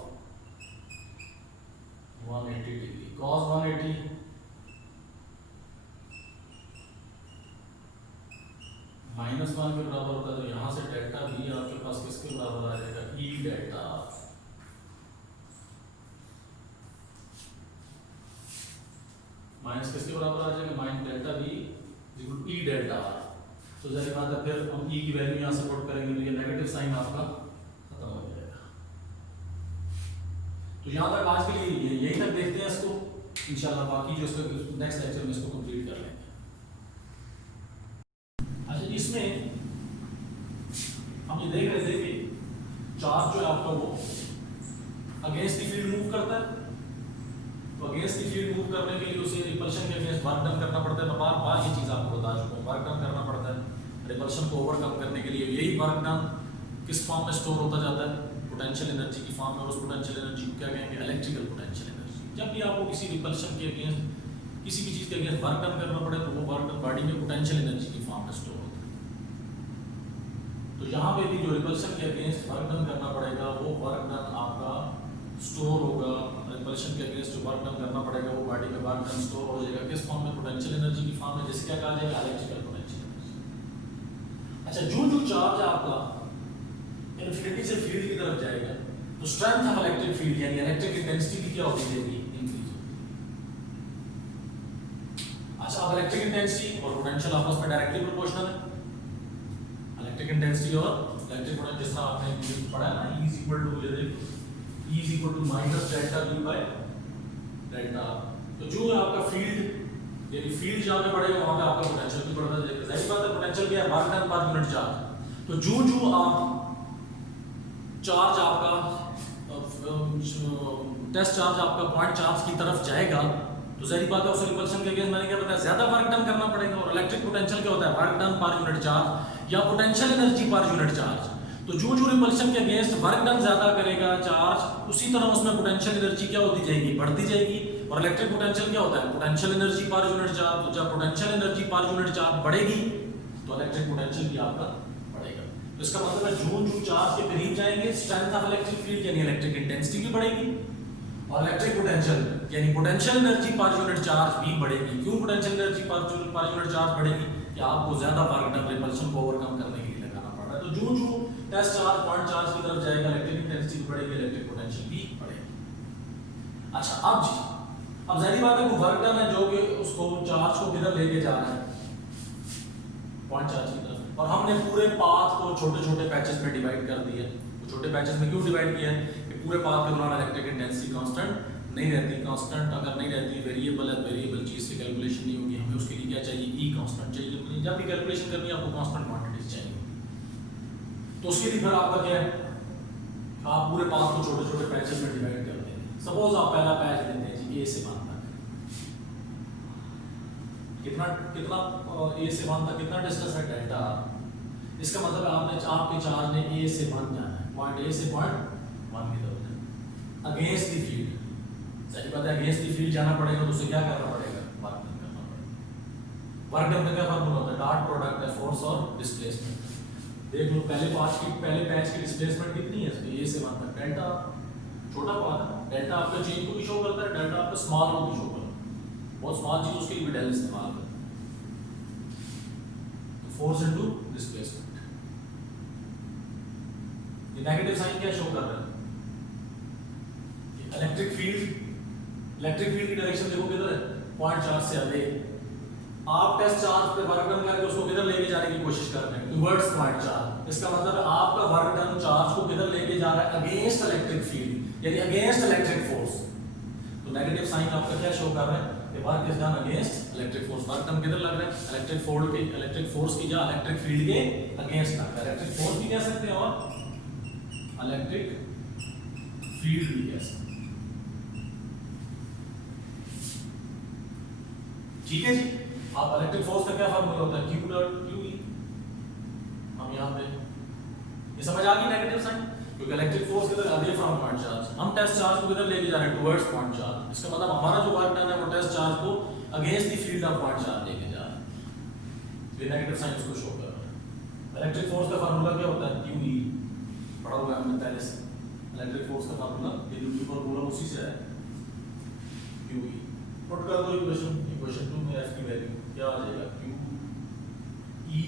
180 degree, cos 180 -1 के बराबर होता है, तो यहाँ से डेल्टा वी आपके पास किसके बराबर आ जाएगा, e डेल्टा आर, माइनस किसके बराबर आ जाएगा, delta V equal to E delta r, तो जाहिर बात है फिर हम ई की वैल्यू यहाँ से पुट करेंगे तो ये नेगेटिव साइन आपका खत्म हो जाएगा। तो यहाँ तक आज के लिए यहीं तक देखते हैं इसको, इंशाल्लाह बाकी जो इसको नेक्स्ट लेक्चर में इसको कंप्लीट कर लेंगे। अच्छा, इसमें हम ये देख रहे थे कि चार्ज जो है आपका वो अगेंस्ट की फील्ड मूव करता है, तो अगेंस्ट की फील्ड मूव करने के लिए उसे रिपल्शन के अगेंस्ट वर्क डन करना पड़ता है। मैं बार बार ये चीज़ आपको बता चुका हूँ, वर्क डन करना पड़ता है रिपल्शन को ओवरकम करने के लिए। यही वर्क डन किस फॉर्म में स्टोर होता जाता है, पोटेंशियल एनर्जी की फॉर्म में, और उस पोटेंशियल एनर्जी को क्या कहेंगे, इलेक्ट्रिकल पोटेंशियल एनर्जी। जब भी आपको किसी रिपल्शन के अगेंस्ट, किसी भी चीज़ के अगेंस्ट वर्क डन करना पड़े तो वो वर्क डन बॉडी में पोटेंशियल एनर्जी की फॉर्म में स्टोर होता है। तो यहाँ पे भी जो रिपल्शन के अगेंस्ट वर्क डन करना पड़ेगा वो वर्क डन आपका स्टोर होगा। रिपल्शन के अगेंस्ट जो वर्क डन करना पड़ेगा वो बॉडी में वर्क डन स्टोर हो जाएगा। किस फॉर्म में? पोटेंशियल एनर्जी की फॉर्म में, जिसे क्या कहा जाएगा? Electrical potential energy. अच्छा, जो चार्ज है आपका इन्फिनिटी से फील्ड की तरफ जाएगा तो स्ट्रेंथ ऑफ इलेक्ट्रिक फील्ड यानी इलेक्ट्रिक इंटेंसिटी भी क्या होती जाएगी? इंक्रीज होगी। अच्छा, अब इलेक्ट्रिक इंटेंसिटी और पोटेंशियल आपस में डायरेक्टली प्रोपोर्शनल है। इलेक्ट्रिक इंटेंसिटी और इलेक्ट्रिक पोटेंशियल जिस तरह आपने पढ़ा है ना, E is equal to, ये देखो, E is equal to minus delta V by delta. तो जो आपका फील्ड यानी फील्ड जहाँ पे बढ़ेगा वहाँ पे आपका पोटेंशियल भी बढ़ता जाएगा। जाहिर बात है, पोटेंशियल क्या है? वर्क डन पर यूनिट चार्ज। तो जो आप चार्ज आपका टेस्ट चार्ज आपका पॉइंट चार्ज की तरफ जाएगा तो जाहिर बात है उसे रिपल्शन के अगेंस्ट मैंने क्या बताया? ज्यादा वर्क डन करना पड़ेगा। और इलेक्ट्रिक पोटेंशियल क्या होता है? वर्क डन पर यूनिट चार्ज या पोटेंशियल एनर्जी पर यूनिट चार्ज। तो जो रिपल्शन के अगेंस्ट वर्क डन ज्यादा करेगा चार्ज, उसी तरह उसमें पोटेंशियल एनर्जी क्या होती जाएगी? बढ़ती जाएगी। और इलेक्ट्रिक पोटेंशियल क्या होता है? पोटेंशियल एनर्जी पर यूनिट चार्ज। तो जब पोटेंशियल एनर्जी पर यूनिट चार्ज बढ़ेगी तो इलेक्ट्रिक पोटेंशियल भी आपका बढ़ेगा। तो इसका मतलब है जो चार्ज के करीब जाएंगे स्ट्रेंथ ऑफ इलेक्ट्रिक फील्ड यानी इलेक्ट्रिक इंटेंसिटी भी बढ़ेगी और इलेक्ट्रिक पोटेंशियल यानी पोटेंशियल एनर्जी पर यूनिट चार्ज भी बढ़ेगी। क्यों पोटेंशियल एनर्जी पर यूनिट चार्ज बढ़ेगी? कि आपको ज्यादा वर्क डन रिपल्शन को ओवरकम करने के लिए लगाना पड़ रहा है। तो जो टेस्ट चार्ज पॉइंट चार्ज की तरफ जाएगा इलेक्ट्रिक इंटेंसिटी भी बढ़ेगी, इलेक्ट्रिक पोटेंशियल भी बढ़ेगी। अच्छा, अब जाहिर बात है वो वर्क डन है जो कि उसको चार्ज को किधर लेके जा रहा है? पॉइंट चार्ज की तरफ। और हमने पूरे पाथ को छोटे छोटे पैचेस में डिवाइड कर दिया। तो छोटे पैचेस में क्यों डिवाइड किया है? कि पूरे पाथ के दौरान इलेक्ट्रिक इंटेंसिटी कांस्टेंट नहीं रहती। कांस्टेंट अगर नहीं रहती, वेरिएबल है, वेरिएबल चीज से कैलकुलेशन नहीं होगी। हमें उसके लिए क्या चाहिए? ई कांस्टेंट चाहिए। जब भी कैलकुलेशन करनी है आपको कांस्टेंट क्वांटिटीज चाहिए। तो उसके लिए फिर आपका क्या है? आप पूरे पाथ को छोटे छोटे पैचेस में डिवाइड करते हैं। सपोज आप पहला पैच लेते हैं जी, ए से 1 तक। कितना ए से 1 तक कितना डिस्टेंस है? डेल्टा। इसका मतलब आपके चार्ज ने ए से 1 जाना है, पॉइंट ए से पॉइंट 1 की तरफ जाना अगेंस्ट द फील्ड। सही बात है, अगेंस्ट द फील्ड जाना पड़ेगा तो उसे क्या करना पड़ेगा? वर्क डन करना पड़ेगा। वर्क डन का क्या फॉर्मूला होता है? डॉट प्रोडक्ट है फोर्स और डिस्प्लेसमेंट। देख लो पहले पैच की डिस्प्लेसमेंट कितनी है? ए से 1 तक डेल्टा। छोटा पाथ है, डेल्टा आपका चेंज को भी शो करता है, डेल्टा आपका स्मॉल को भी शो करता है। बहुत स्मॉल चीज उसके लिए भी डेल इस्तेमाल करते हैं। तो फोर्स इनटू डिस्प्लेसमेंट। ये नेगेटिव साइन क्या शो कर रहा है? इलेक्ट्रिक फील्ड की डायरेक्शन देखो किधर है? पॉइंट चार्ज से अवे। आप टेस्ट चार्ज पे वर्क डन करके उसको किधर लेके जाने की कोशिश कर रहे हैं? Towards point charge. इसका मतलब आपका वर्क डन चार्ज को किधर लेके जा रहा है? अगेंस्ट इलेक्ट्रिक फील्ड यानी अगेंस्ट इलेक्ट्रिक फोर्स। तो नेगेटिव साइन आपका क्या शो कर रहा है? कि work is done against electric force. Work done किधर लग रहा है? इलेक्ट्रिक फोर्स की या इलेक्ट्रिक फील्ड के अगेंस्ट लग रहा है। इलेक्ट्रिक फोर्स भी कह सकते हैं और इलेक्ट्रिक फील्ड भी कह सकते हैं। ठीक है जी। आप इलेक्ट्रिक फोर्स का क्या फॉर्मूला होता है? Q dot QE। हम यहाँ पे ये समझ आ गई नेगेटिव साइन, क्योंकि इलेक्ट्रिक फोर्स किधर अवे फ्रॉम पॉइंट चार्ज। हम टेस्ट चार्ज को किधर लेके जा रहे हैं? Towards point charge. इसका मतलब हमारा जो वर्क डन है वो टेस्ट चार्ज को against the field of point charge लेके जा रहा है। ये नेगेटिव साइन उसको शो कर रहा है। इलेक्ट्रिक फोर्स का फॉर्मूला क्या होता है? QE। पढ़ा हुआ है हमने पहले से। इलेक्ट्रिक फोर्स का फॉर्मूला ये फॉर्मूला उसी से है, QE। पुट कर दो इक्वेशन 2 में F की वैल्यू क्या आ जाएगा? QE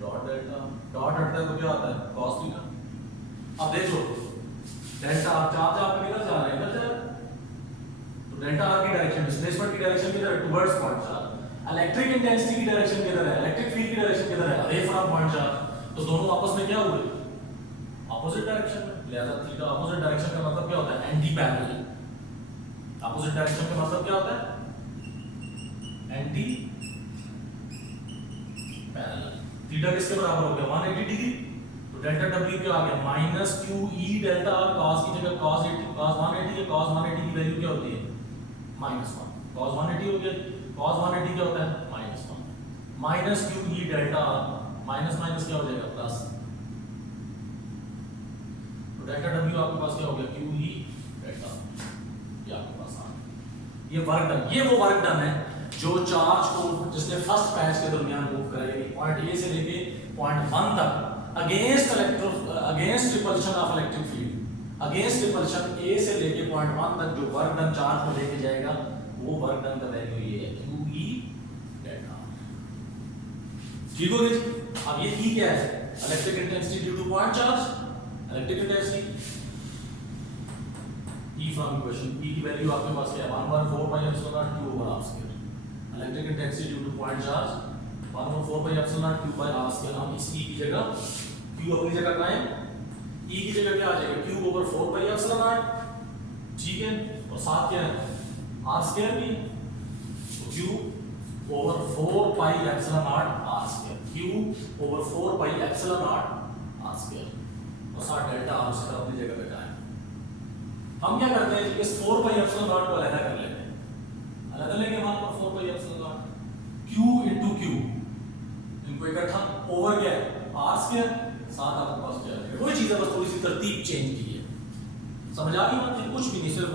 dot delta. डॉट हटता है तो क्या आता है? cos theta. अब देखो डेल्टा चार्ज आपका किधर जा रहा है? इधर जा रहा है। तो डेल्टा आर की डायरेक्शन, डिस्प्लेसमेंट की डायरेक्शन किधर है? Towards point charge. Electric intensity की डायरेक्शन किधर है? इलेक्ट्रिक फील्ड की डायरेक्शन किधर है? Away from point charge. तो दोनों आपस में क्या हुए? ऑपोजिट डायरेक्शन में। लिहाजा थीटा ऑपोजिट डायरेक्शन का मतलब क्या होता है? Anti parallel. ऑपोजिट डायरेक्शन का मतलब क्या होता है? Anti parallel. थीटा किसके बराबर हो गया? 180 डिग्री। तो डेल्टा डब्ल्यू क्या आ गया? Minus QE delta R. cos की जगह cos 180 है। cos 180 की वैल्यू क्या होती है? -1। cos 180 हो गया। cos 180 क्या होता है? -1 minus QE delta r. Minus minus क्या हो जाएगा? प्लस। तो डेल्टा डब्ल्यू आपके पास क्या हो गया? QE delta. ये आपके पास आ गया। ये वर्क डन, ये वो वर्क डन है जो चार्ज को जिसने फर्स्ट पैच के दरमियान मूव करा, यानी पॉइंट ए से लेके पॉइंट 1 तक against repulsion of electric field, against repulsion A से लेके पॉइंट 1 तक जो वर्क डन चार्ज को लेके जाएगा वो वर्क डन का वैल्यू ये है QE डेल्टा। ठीक हो गया। अब ये E क्या है? Electric intensity due to point charge, electric intensity E from equation. E की वैल्यू आपके पास क्या है? 1/4 pi epsilon naught Q over r square. Electric intensity due to point charge 1/4 pi epsilon naught Q by r square. हम इस E की जगह Q अपनी जगह का है, E की जगह क्या आ जाएगा? Q over 4 pi epsilon not, ठीक है, और साथ क्या है? r स्क्वायर भी, तो Q over 4 pi epsilon not r square, Q over 4 pi epsilon not r square, और साथ डेल्टा r स्क्वायर अपनी जगह पे का है। हम क्या करते हैं, इस 4 पाई एप्सिलॉन नॉट को अलग कर लेते हैं, अलग लेंगे वहां पर 4 पाई epsilon naught Q into Q, इनको इकट्ठा ओवर क्या है? r स्क्वायर, साथ आपके पास क्या है? वही चीज है, बस थोड़ी सी तरतीब चेंज की है। समझ आ गई बात? कुछ भी नहीं, सिर्फ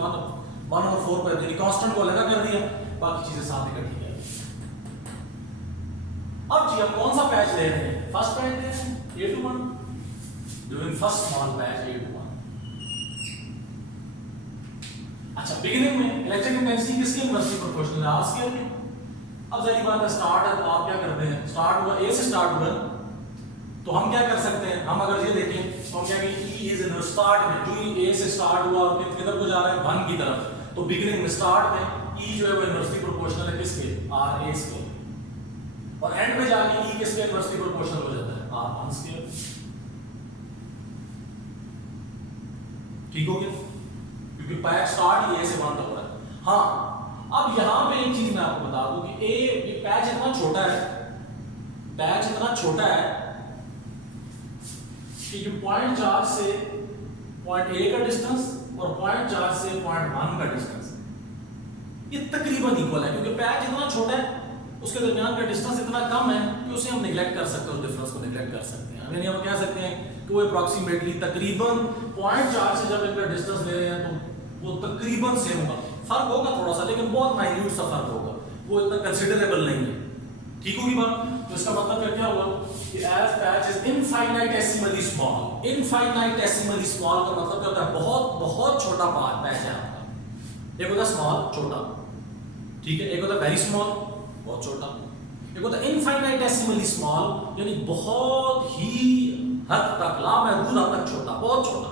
1 और 4 पर यानी कांस्टेंट को अलग कर दिया, बाकी चीजें साथ इकट्ठी कर दी। अब जी हम कौन सा पैच ले रहे हैं? फर्स्ट पैच ले रहे हैं A21, doing first small patch A21। अच्छा, बिगिनिंग में इलेक्ट्रिक इंटेंसिटी किसके इनवर्सली प्रोपोर्शनल है? r स्क्वायर के। अब जरी बात है, स्टार्ट है तो आप क्या करते हैं? स्टार्ट हुआ A से स्टार्ट हुआ, तो हम क्या कर सकते हैं? हम अगर ये देखें तो हम क्या कहेंगे E इज इन स्टार्ट में, जो A से स्टार्ट हुआ और किधर को जा रहा है? 1 की तरफ, तो बिगिनिंग में स्टार्ट में E जो है वो इनवर्सली प्रोपोर्शनल है किसके? RA स्क्वायर, और एंड में जाके E किसके इनवर्सली प्रोपोर्शनल हो जाता है? R1 square. ठीक हो गया, क्योंकि पैच स्टार्ट ही A से 1 तक हो रहा है। हाँ, अब यहां पे एक चीज मैं आपको बता दूं कि ये पैच इतना छोटा है, पैच इतना छोटा है कि जो पॉइंट चार्ज से पॉइंट A का डिस्टेंस और पॉइंट चार्ज से पॉइंट 1 का डिस्टेंस ये तकरीबन इक्वल है, क्योंकि पैच इतना छोटा है, उसके दरमियान का डिस्टेंस इतना कम है कि उसे हम नेग्लेक्ट कर सकते हैं, उस डिफरेंस को नेग्लेक्ट कर सकते हैं। यानी हम कह सकते हैं कि वो अप्रॉक्सीमेटली तकरीबन पॉइंट चार्ज से जब इनका डिस्टेंस ले रहे हैं तो वो तकरीबन सेम होगा, फर्क होगा थोड़ा सा, लेकिन बहुत माइन्यूट सा फर्क होगा, वो इतना कंसीडरेबल नहीं है। ठीक होगी बात? तो इसका मतलब क्या हुआ कि as patch is infinitesimally small, infinitesimally small का मतलब क्या होता है? बहुत बहुत छोटा पैच है आपका। एक होता है स्मॉल, छोटा, ठीक है, एक होता है वेरी स्मॉल, बहुत छोटा, एक होता है इनफाइनाइटेसिमली स्मॉल, यानी बहुत ही हद तक, लामहदूद हद तक छोटा, बहुत छोटा।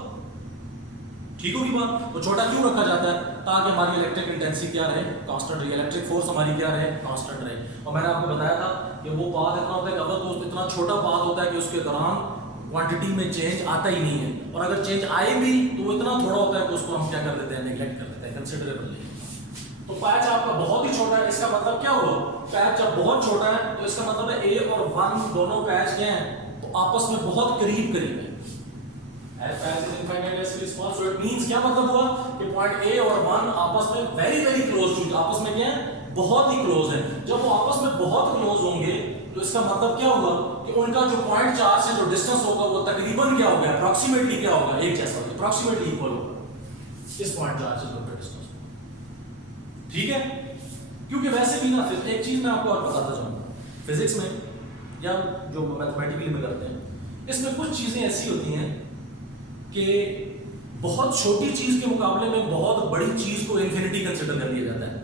ठीक होगी बात? तो छोटा क्यों रखा जाता है? ताकि हमारी इलेक्ट्रिक इंटेंसिटी क्या रहे? कांस्टेंट रहे, इलेक्ट्रिक फोर्स हमारी क्या रहे? कांस्टेंट रहे। और मैंने आपको बताया था कि वो पाथ इतना होता है कि अगर तो इतना छोटा पाथ होता है कि उसके दौरान क्वांटिटी में चेंज आता ही नहीं है, और अगर चेंज आए भी तो वो इतना थोड़ा होता है कि उसको हम क्या कर देते हैं? नेग्लेक्ट कर देते हैं, कंसीडरेबल नहीं। तो पैच आपका बहुत ही छोटा है, इसका मतलब क्या हुआ? पैच जब बहुत छोटा है तो इसका मतलब है A और 1 दोनों पैच क्या हैं? तो आपस में बहुत करीब करीब है। Patch is infinitesimally small, so it means क्या मतलब हुआ कि पॉइंट A और 1 आपस में वेरी वेरी क्लोज टू, आपस में क्या है? बहुत ही क्लोज है। जब वो आपस में बहुत क्लोज होंगे तो इसका मतलब क्या हुआ कि उनका जो पॉइंट चार्ज से जो डिस्टेंस होगा वो तकरीबन क्या होगा? अप्रॉक्सीमेटली क्या होगा? एक जैसा होगा, अप्रॉक्सीमेटली इक्वल होगा इस पॉइंट चार्ज से जो डिस्टेंस। ठीक है, क्योंकि वैसे भी ना, एक चीज मैं आपको और बताता चाहूंगा, फिजिक्स में या जो मैथमेटिकली में करते हैं, इसमें कुछ चीजें ऐसी होती हैं कि बहुत छोटी चीज के मुकाबले में बहुत बड़ी चीज को इन्फिनिटी कंसीडर कर लिया जाता है।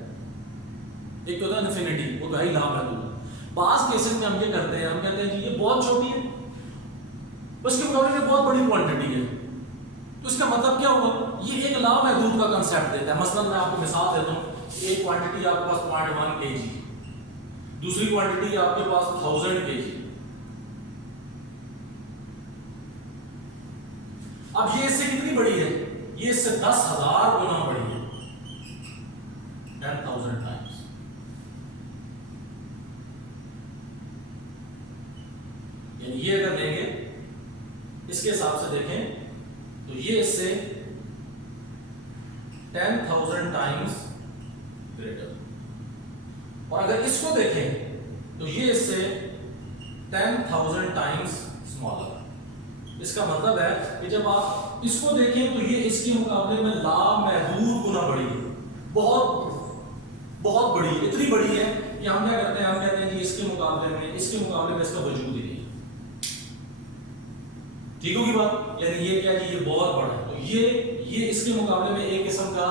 एक तो होता है इन्फिनिटी, वो तो है ही लामहदूद। पास केसेस में हम ये करते हैं, हम कहते हैं जी ये बहुत छोटी है, उसके मुकाबले में बहुत बड़ी क्वांटिटी है, तो इसका मतलब क्या हुआ? ये एक लामहदूद का कंसेप्ट देता है। मसलन मैं आपको मिसाल देता हूँ, एक क्वांटिटी आपके पास 0.1 kg, दूसरी क्वांटिटी आपके पास 1000 kg। अब ये इससे कितनी बड़ी है? ये इससे 10,000 गुना बड़ी है, 10,000 टाइम्स। यानी ये अगर लेंगे इसके हिसाब से देखें तो ये इससे 10,000 टाइम्स ग्रेटर, और अगर इसको देखें तो ये इससे 10,000 टाइम्स स्मॉलर। इसका मतलब है कि जब आप इसको देखें तो ये इसके मुकाबले में लामहदूद गुना बड़ी है, बहुत बहुत बड़ी है, इतनी बड़ी है कि हम क्या करते हैं? हम कहते हैं जी इसके मुकाबले में इसका वजूद ही नहीं। ठीक होगी बात, यानी ये क्या है, ये बहुत बड़ा है। तो ये इसके मुकाबले में एक किस्म का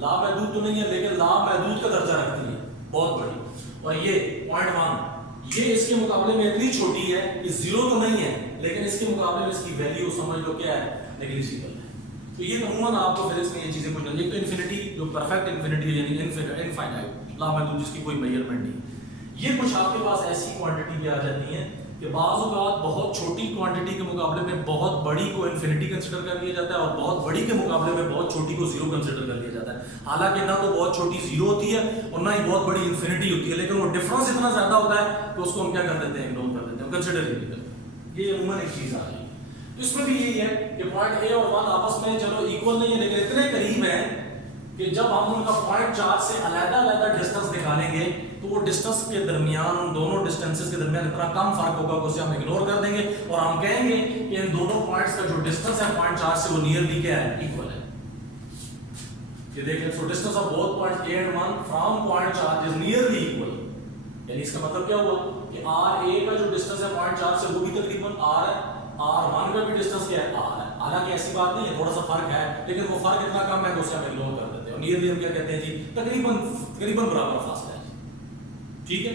लामहदूद तो नहीं है, लेकिन लामहदूद का दर्जा रखती है, बहुत बड़ी। और ये 0.1 ये इसके मुकाबले में इतनी छोटी है कि जीरो तो नहीं है, लेकिन इसके मुकाबले में इसकी वैल्यू समझ लो क्या है, नेग्लिजिबल है। तो ये अमूमन आपको फिजिक्स में ये चीजें कुछ नहीं, एक तो इन्फिनिटी जो परफेक्ट इन्फिनिटी है, यानी इनफाइनाइट लामहदूद जिसकी कोई मेजरमेंट नहीं। ये कुछ आपके पास ऐसी क्वांटिटी भी आ जाती है कि बाज़ औक़ात बहुत छोटी क्वांटिटी के मुकाबले में बहुत बड़ी को इन्फिनिटी कंसिडर कर लिया जाता है, और बहुत बड़ी के मुकाबले में बहुत छोटी को जीरो कंसिडर कर लिया जाता है। हालांकि ना तो बहुत छोटी जीरो होती है और ना ही बहुत बड़ी इन्फिनिटी होती है, लेकिन वो डिफरेंस इतना ज्यादा होता है कि उसको हम क्या कर देते हैं, इग्नोर कर देते हैं, कंसिडर ही नहीं करते। ये अमूमन एक चीज आ रही है। तो इसमें भी यही है कि पॉइंट ए और 1 आपस में चलो इक्वल नहीं है, लेकिन इतने करीब है कि जब हम उनका पॉइंट चार्ज से अलग-अलग डिस्टेंस निकालेंगे तो वो डिस्टेंस के दरमियान, उन दोनों डिस्टेंसेस के दरमियान इतना कम फर्क होगा कि उसे हम इग्नोर कर देंगे और हम कहेंगे कि इन दोनों पॉइंट्स का जो डिस्टेंस है पॉइंट चार्ज से वो नियरली क्या है, इक्वल है। ये देख लें, so distance of both points A and 1 from point charge is nearly equal. यानी इसका मतलब क्या हुआ कि RA का जो डिस्टेंस है पॉइंट चार्ज से वो भी तकरीबन R है, R1 का भी डिस्टेंस क्या है, R है। हालांकि ऐसी बात नहीं है, थोड़ा सा फर्क है, लेकिन वो फर्क इतना कम है कि उसे हम इग्नोर कर देते हैं। और नियरली हम क्या कहते हैं जी, तकरीबन बराबर फासला है। ठीक है,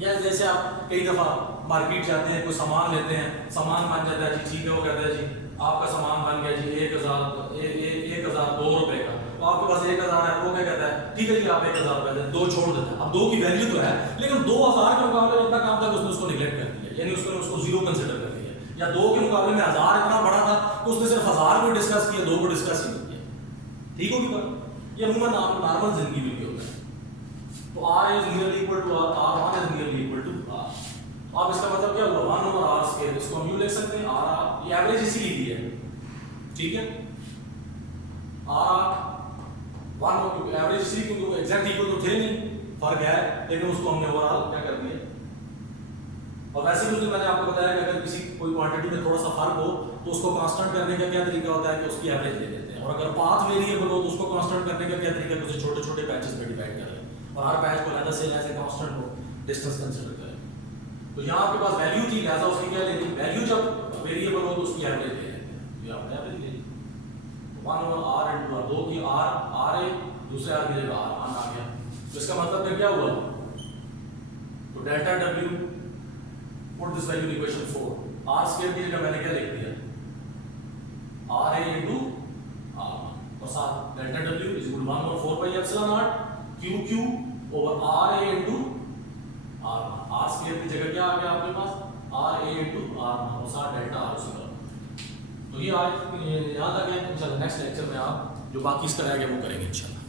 या जैसे आप कई दफा मार्केट जाते हैं, कोई सामान लेते हैं, सामान बन जाता है जी, ठीक है, वो कहता है जी आपका सामान बन गया जी 1002 रुपए का, तो आपके पास 1000 है, वो क्या कहता है ठीक है जी आप 1000 रुपए दें, 2 छोड़ देता है। अब 2 की वैल्यू तो है, लेकिन 2000 के मुकाबले में इतना काम था कि उसने उसको निगलेक्ट कर दिया, यानी उसको जीरो कंसिडर कर दिया। या 2 के मुकाबले में 1000 इतना बड़ा था कि उसने सिर्फ 1000 को डिस्कस किया, 2 को डिस्कस ही नहीं किया। ठीक होगी बात, ये अमूमन नॉर्मल जिंदगी में भी होता है। तो R is nearly equal to R, R1 is nearly equal to R। अब इसका मतलब क्या हुआ, 1 over R स्क्वायर, इसको हम यूं लिख सकते हैं R, ये एवरेज इसीलिए दी है, ठीक है। R 1 एवरेज इसीलिए क्योंकि वो एग्जैक्ट इक्वल तो थे नहीं, फर्क है, लेकिन उसको हमने ओवरऑल क्या कर दिया। और वैसे भी मैंने आपको बताया कि अगर किसी कोई क्वांटिटी में थोड़ा सा फर्क हो तो उसको कांस्टेंट करने का क्या तरीका होता है कि उसकी एवरेज ले लेते हैं, और अगर पाथ वेरिएबल हो तो उसको कांस्टेंट करने का क्या तरीका है कि उसे छोटे-छोटे पैचेस में डिवाइड कर लें और हर पैच को लेना से ऐसे कांस्टेंट हो, डिस्टेंस कंसीडर करें। तो यहाँ आपके पास वैल्यू थी, लिहाजा उसकी क्या लेनी, वैल्यू जब वेरिएबल हो तो उसकी एवरेज ले लेते हैं। ये आपने एवरेज ले ली, 1 over R into R, 2 की R है, दूसरे R की जगह R आ गया। तो इसका मतलब फिर क्या हुआ, तो delta W put this value in equation 4, R square की जगह मैंने क्या लिख दिया, RA into R1 और साथ delta W is equal to 1 over 4 pi epsilon naught QQ over RA into R1। R square की जगह क्या आ गया आपके पास, RA into R1 और साथ डेल्टा R उसी का। तो ये आज यहाँ तक है, इंशाल्लाह नेक्स्ट लेक्चर में आप जो बाकी इसका रह गया वो करेंगे इंशाल्लाह।